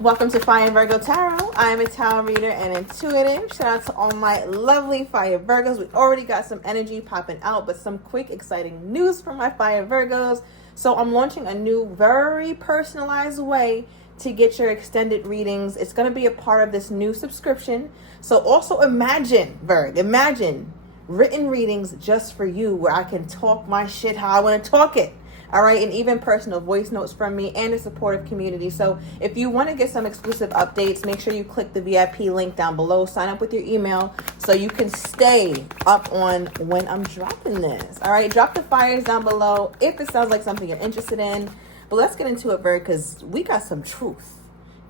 Welcome to Fire Virgo Tarot. I am a tarot reader and intuitive. Shout out to all my lovely Fire Virgos. We already got some energy popping out, but some quick, exciting news for my Fire Virgos. So I'm launching a new, very personalized way to get your extended readings. It's going to be a part of this new subscription. So also imagine written readings just for you where I can talk my shit how I want to talk it. All right, and even personal voice notes from me and a supportive community. So if you want to get some exclusive updates, make sure you click the VIP link down below. Sign up with your email so you can stay up on when I'm dropping this. All right, drop the fires down below if it sounds like something you're interested in. But let's get into it, Virg, because we got some truth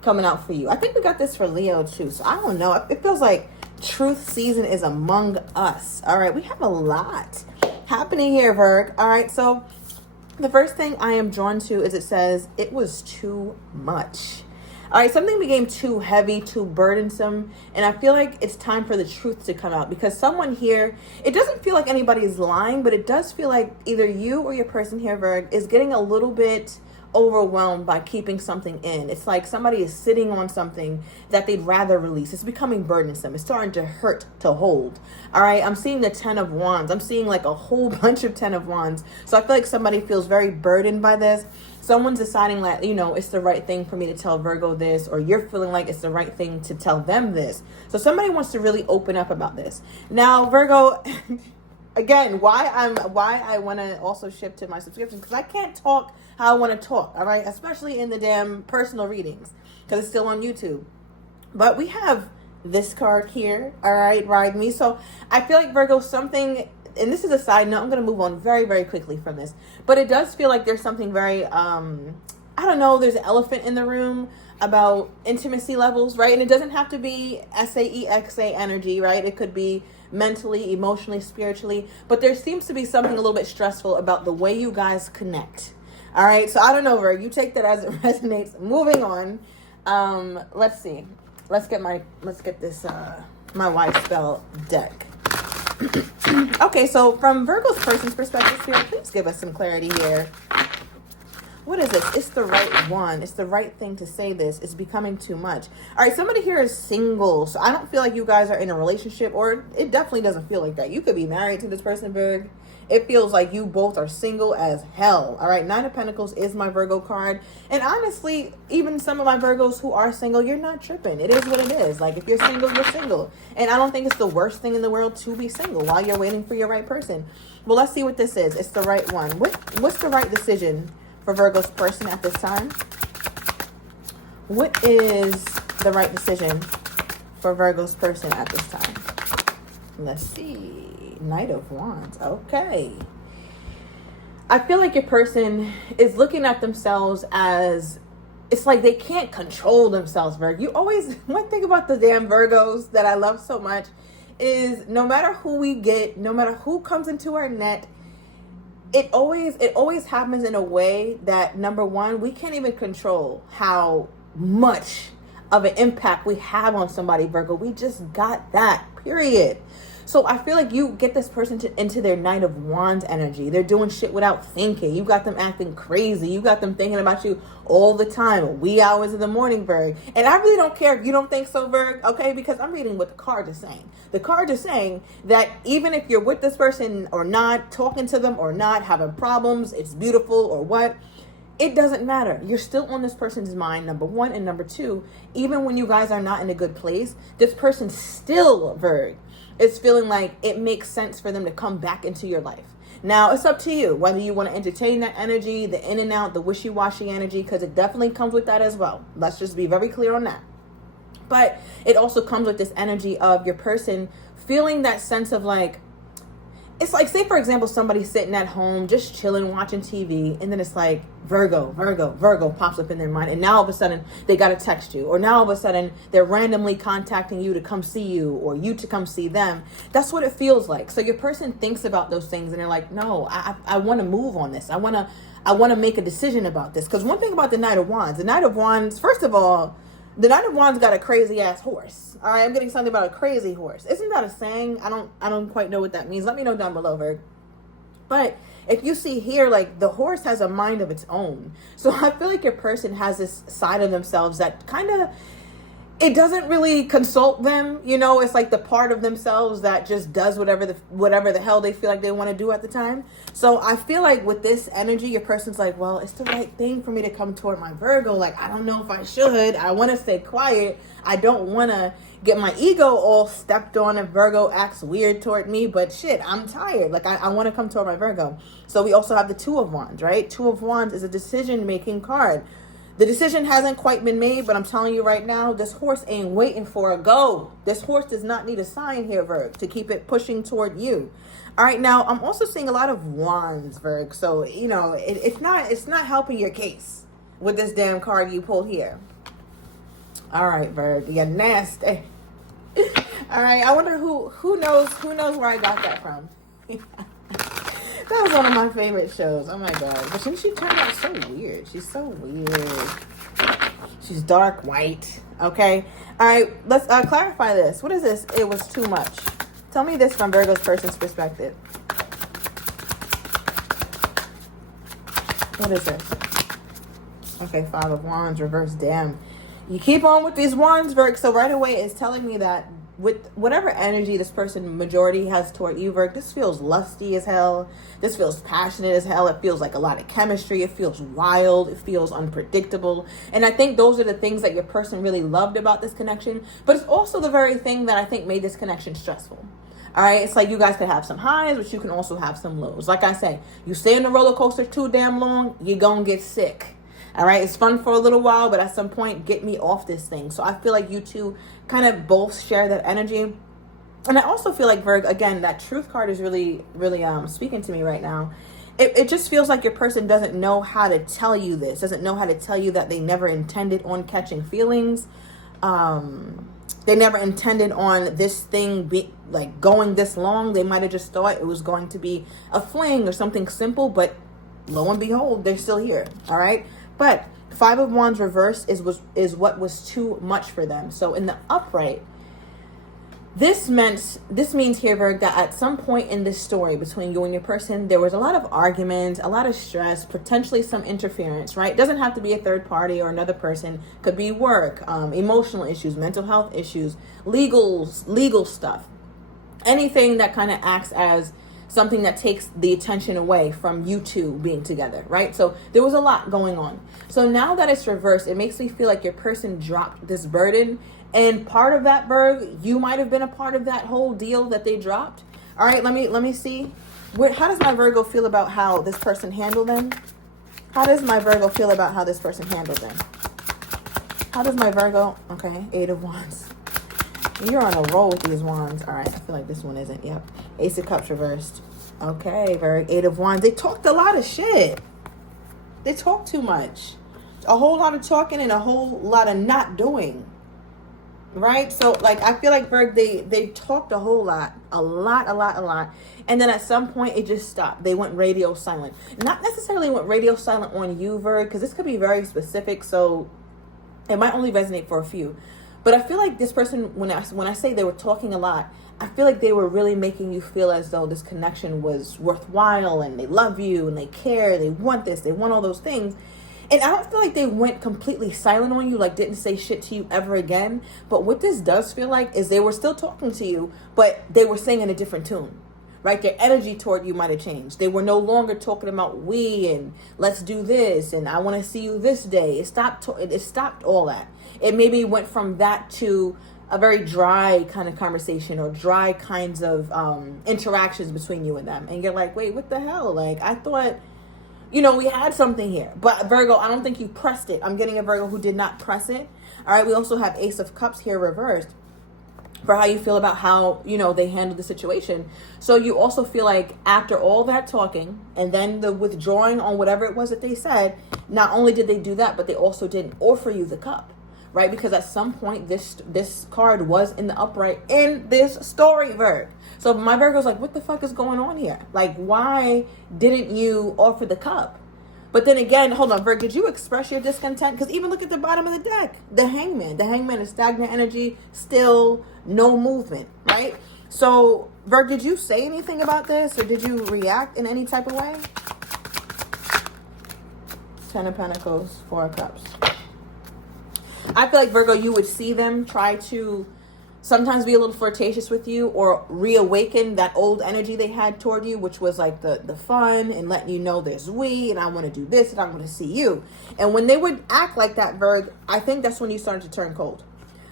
coming out for you. I think we got this for Leo too. So I don't know. It feels like truth season is among us. All right, we have a lot happening here, Virg. All right, so the first thing I am drawn to is it says it was too much. All right, something became too heavy, too burdensome, and I feel like it's time for the truth to come out because someone here, it doesn't feel like anybody is lying, but it does feel like either you or your person here, Virg, is getting a little bit overwhelmed by keeping something in. It's like somebody is sitting on something that they'd rather release. It's becoming burdensome. It's starting to hurt to hold. All right, I'm seeing the 10 of Wands. I'm seeing like a whole bunch of 10 of Wands. So I feel like somebody feels very burdened by this. Someone's deciding that, it's the right thing for me to tell Virgo this, or you're feeling like it's the right thing to tell them this. So somebody wants to really open up about this. Now, Virgo, again, why I want to also shift to my subscription, because I can't talk how I want to talk, all right? Especially in the damn personal readings, because it's still on YouTube. But we have this card here, all right, Ride Me. So I feel like, Virgo, something, and this is a side note, I'm going to move on very, very quickly from this, but it does feel like there's something very, I don't know, there's an elephant in the room about intimacy levels, right? And it doesn't have to be SAEXA energy, right? It could be mentally, emotionally, spiritually, but there seems to be something a little bit stressful about the way you guys connect. All right, so I don't know, Virg, you take that as it resonates. Moving on, let's see. Let's get this my wife's spell deck. Okay, so from Virgo's person's perspective, Spirit, please give us some clarity here. What is this? It's the right one. It's the right thing to say this. It's becoming too much. All right, somebody here is single. So I don't feel like you guys are in a relationship, or it definitely doesn't feel like that. You could be married to this person, Virg. It feels like you both are single as hell. All right, 9 of Pentacles is my Virgo card. And honestly, even some of my Virgos who are single, you're not tripping. It is what it is. Like, if you're single, you're single. And I don't think it's the worst thing in the world to be single while you're waiting for your right person. Well, let's see what this is. It's the right one. What's the right decision for Virgo's person at this time? What is the right decision for Virgo's person at this time? Let's see. Knight of Wands. Okay. I feel like your person is looking at themselves as, it's like they can't control themselves, Virgo. You always, one thing about the damn Virgos that I love so much is no matter who we get, no matter who comes into our net, it always happens in a way that, number one, we can't even control how much of an impact we have on somebody, Virgo. We just got that, period. So I feel like you get this person into their Knight of Wands energy. They're doing shit without thinking. You got them acting crazy. You got them thinking about you all the time, wee hours in the morning, Virg. And I really don't care if you don't think so, Virg, okay? Because I'm reading what the cards are saying. The cards are saying that even if you're with this person or not, talking to them or not, having problems, it's beautiful or what, it doesn't matter. You're still on this person's mind, number one. And number two, even when you guys are not in a good place, this person still, Virg, is feeling like it makes sense for them to come back into your life. Now, it's up to you whether you want to entertain that energy, the in and out, the wishy-washy energy, because it definitely comes with that as well. Let's just be very clear on that. But it also comes with this energy of your person feeling that sense of like, it's like, say, for example, somebody's sitting at home just chilling, watching TV, and then it's like Virgo pops up in their mind. And now all of a sudden they got to text you, or now all of a sudden they're randomly contacting you to come see you, or you to come see them. That's what it feels like. So your person thinks about those things and they're like, no, I want to move on this. I want to make a decision about this. Because one thing about the Knight of Wands, first of all, the Knight of Wands got a crazy ass horse. All right, I'm getting something about a crazy horse. Isn't that a saying? I don't quite know what that means. Let me know down below, Virg. But if you see here, like, the horse has a mind of its own. So I feel like your person has this side of themselves that kind of, it doesn't really consult them, you know. It's like the part of themselves that just does whatever the hell they feel like they want to do at the time. So I feel like with this energy, your person's like, well, it's the right thing for me to come toward my Virgo. Like, I don't know if I should. I want to stay quiet. I don't want to get my ego all stepped on if Virgo acts weird toward me. But shit, I'm tired. Like, I want to come toward my Virgo. So we also have the Two of Wands, right? Two of Wands is a decision-making card. The decision hasn't quite been made, but I'm telling you right now, this horse ain't waiting for a go. This horse does not need a sign here, Virg, to keep it pushing toward you. All right, now I'm also seeing a lot of wands, Virg. So, you know, it's not helping your case with this damn card you pulled here. All right, Virg, you're nasty. All right, I wonder who knows where I got that from. That was one of my favorite shows. Oh my god. But she turned out so weird. She's so weird. She's dark white. Okay. All right. Let's clarify this. What is this? It was too much. Tell me this from Virgo's person's perspective. What is this? Okay. Five of Wands. Reverse. Damn. You keep on with these wands, Virg. So right away it's telling me that with whatever energy this person majority has toward you, Virg, this feels lusty as hell. This feels passionate as hell. It feels like a lot of chemistry. It feels wild. It feels unpredictable. And I think those are the things that your person really loved about this connection. But it's also the very thing that I think made this connection stressful. All right, it's like you guys could have some highs, but you can also have some lows. Like I say, you stay in the roller coaster too damn long, you're gonna get sick. All right, it's fun for a little while, but at some point, get me off this thing. So I feel like you two kind of both share that energy. And I also feel like, Virg, again, that truth card is really, really speaking to me right now. It just feels like your person doesn't know how to tell you this, doesn't know how to tell you that they never intended on catching feelings. They never intended on this thing going this long. They might have just thought it was going to be a fling or something simple, but lo and behold, they're still here. All right. But Five of Wands reversed is what was too much for them. So in the upright, this means here, Virg, that at some point in this story between you and your person, there was a lot of arguments, a lot of stress, potentially some interference, right? It doesn't have to be a third party or another person. Could be work, emotional issues, mental health issues, legal stuff. Anything that kind of acts as something that takes the attention away from you two being together, right? So there was a lot going on. So now that it's reversed, it makes me feel like your person dropped this burden. And part of that, Virg, you might have been a part of that whole deal that they dropped. All right, let me see. How does my Virgo feel about how this person handled them? How does my Virgo feel about how this person handled them? How does my Virgo... Okay, Eight of Wands. You're on a roll with these wands. All right, I feel like this one isn't. Yep. Ace of Cups reversed. Okay, Virg. Eight of Wands. They talked a lot of shit. They talked too much. A whole lot of talking and a whole lot of not doing. Right? So, like, I feel like, Virg, they talked a whole lot. A lot. And then at some point, it just stopped. They went radio silent. Not necessarily went radio silent on you, Virg, because this could be very specific, so it might only resonate for a few. But I feel like this person, when I say they were talking a lot, I feel like they were really making you feel as though this connection was worthwhile and they love you and they care, they want this, they want all those things. And I don't feel like they went completely silent on you, like didn't say shit to you ever again. But what this does feel like is they were still talking to you, but they were saying in a different tune, right? Their energy toward you might have changed. They were no longer talking about we and let's do this and I want to see you this day. It stopped all that. It maybe went from that to a very dry kind of conversation or dry kinds of interactions between you and them. And you're like, wait, what the hell? Like, I thought, we had something here. But Virgo, I don't think you pressed it. I'm getting a Virgo who did not press it. All right, we also have Ace of Cups here reversed for how you feel about how, they handled the situation. So you also feel like after all that talking and then the withdrawing on whatever it was that they said, not only did they do that, but they also didn't offer you the cup. Right? Because at some point, this card was in the upright in this story, Virg. So my Virgo's like, what the fuck is going on here? Like, why didn't you offer the cup? But then again, hold on, Virg, did you express your discontent? Because even look at the bottom of the deck. The Hangman. The Hangman is stagnant energy, still no movement, right? So, Virg, did you say anything about this, or did you react in any type of way? 10 of Pentacles, 4 of Cups. I feel like, Virgo, you would see them try to sometimes be a little flirtatious with you or reawaken that old energy they had toward you, which was like the fun and letting you know there's we and I want to do this and I want to see you. And when they would act like that, Virg, I think that's when you started to turn cold.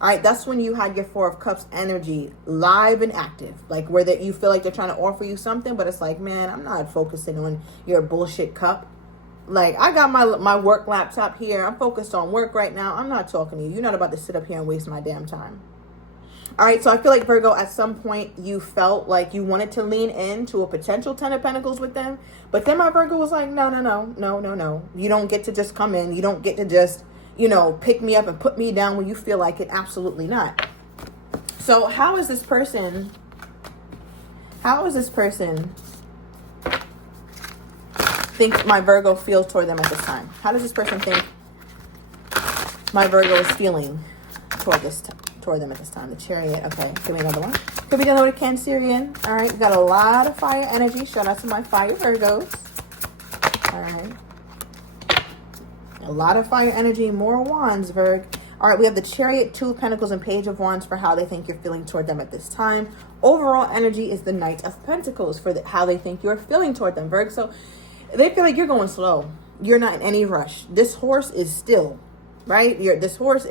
All right, that's when you had your 4 of Cups energy live and active, like where that you feel like they're trying to offer you something, but it's like, man, I'm not focusing on your bullshit cup. Like, I got my work laptop here. I'm focused on work right now. I'm not talking to you. You're not about to sit up here and waste my damn time. All right, so I feel like, Virgo, at some point you felt like you wanted to lean into a potential 10 of Pentacles with them. But then my Virgo was like, no. You don't get to just come in. You don't get to just, pick me up and put me down when you feel like it. Absolutely not. So how is this person think my Virgo feels toward them at this time? How does this person think my Virgo is feeling toward them at this time? The Chariot. Okay, give me another one. Could be dealing with a Cancerian. All right, we got a lot of fire energy. Shout out to my fire Virgos. All right, a lot of fire energy. More wands, Virg. All right, we have the Chariot, 2 of Pentacles, and Page of Wands for how they think you're feeling toward them at this time. Overall energy is the Knight of Pentacles for how they think you're feeling toward them, Virg. So they feel like you're going slow. You're not in any rush. This horse is still, right? This horse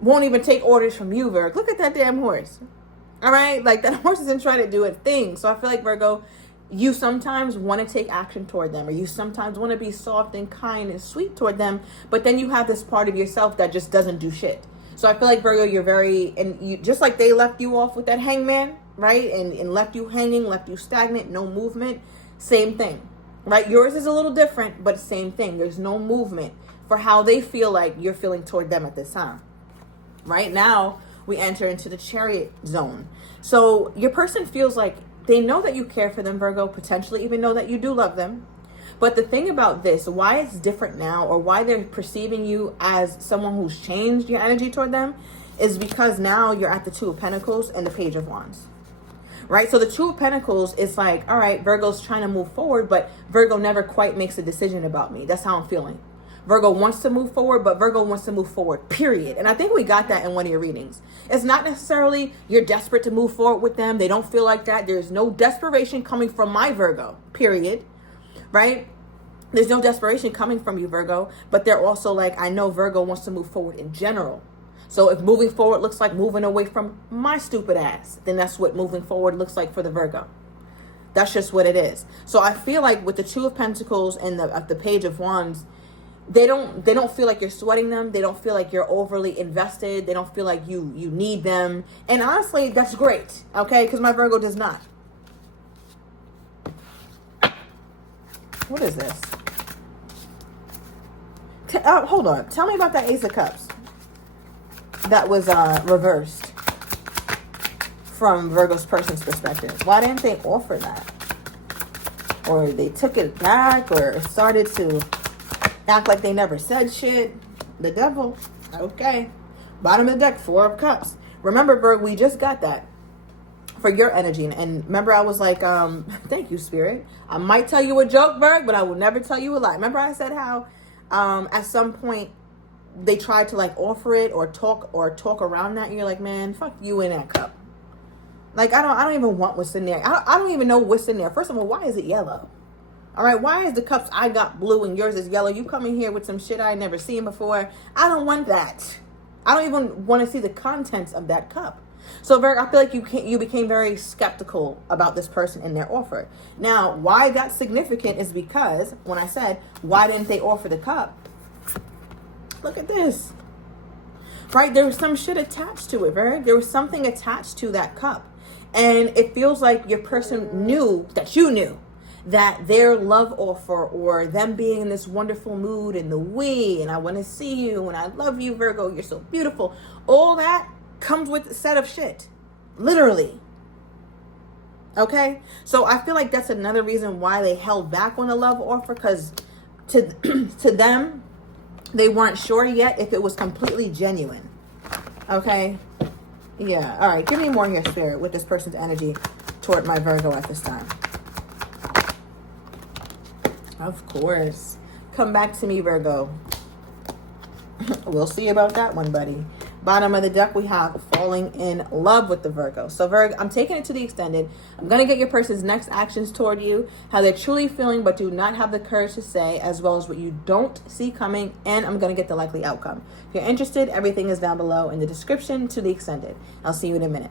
won't even take orders from you, Virg. Look at that damn horse. All right? Like, that horse isn't trying to do a thing. So I feel like, Virgo, you sometimes want to take action toward them, or you sometimes want to be soft and kind and sweet toward them, but then you have this part of yourself that just doesn't do shit. So I feel like, Virgo, you just like they left you off with that hangman, right? And left you hanging, left you stagnant, no movement. Same thing, right? Yours is a little different, but same thing. There's no movement for how they feel like you're feeling toward them at this time. Right now, we enter into the Chariot zone. So your person feels like they know that you care for them, Virgo, potentially even know that you do love them. But the thing about this, why it's different now, or why they're perceiving you as someone who's changed your energy toward them, is because now you're at the 2 of Pentacles and the Page of Wands. Right? So the 2 of Pentacles is like, all right, Virgo's trying to move forward, but Virgo never quite makes a decision about me. That's how I'm feeling. Virgo wants to move forward, but Virgo wants to move forward, period. And I think we got that in one of your readings. It's not necessarily you're desperate to move forward with them. They don't feel like that. There's no desperation coming from my Virgo, period. Right? There's no desperation coming from you, Virgo. But they're also like, I know Virgo wants to move forward in general. So if moving forward looks like moving away from my stupid ass, then that's what moving forward looks like for the Virgo. That's just what it is. So I feel like with the 2 of Pentacles and the Page of Wands, they don't feel like you're sweating them. They don't feel like you're overly invested. They don't feel like you need them. And honestly, that's great, okay? Because my Virgo does not. What is this? Hold on. Tell me about that Ace of Cups that was reversed from Virgo's person's perspective. Why didn't they offer that? Or they took it back, or started to act like they never said shit. The Devil. Okay. Bottom of the deck, 4 of Cups. Remember, Virgo, we just got that for your energy. And remember, I was like, thank you, Spirit. I might tell you a joke, Virgo, but I will never tell you a lie. Remember I said how at some point they tried to like offer it or talk around that, and you're like, man, fuck you in that cup. Like, I don't even want what's in there. I don't even know what's in there. First of all, why is it yellow? All right, why is the cups I got blue and yours is yellow? You come in here with some shit I never seen before. I don't want that. I don't even want to see the contents of that cup. So, Virgo, I feel like you became very skeptical about this person and their offer. Now, why that's significant is because when I said, why didn't they offer the cup? Look at this. Right? There was some shit attached to it, Virgo. There was something attached to that cup. And it feels like your person knew that you knew that their love offer, or them being in this wonderful mood and the we, and I want to see you, and I love you, Virgo, you're so beautiful. All that comes with a set of shit. Literally. Okay? So I feel like that's another reason why they held back on the love offer, because to them, they weren't sure yet if it was completely genuine. Okay? Yeah. All right. Give me more here, Spirit, with this person's energy toward my Virgo at this time. Of course. Come back to me, Virgo. We'll see about that one, buddy. Bottom of the deck, we have falling in love with the Virgo. So Virgo, I'm taking it to the extended. I'm going to get your person's next actions toward you, how they're truly feeling but do not have the courage to say, as well as what you don't see coming, and I'm going to get the likely outcome. If you're interested, everything is down below in the description to the extended. I'll see you in a minute.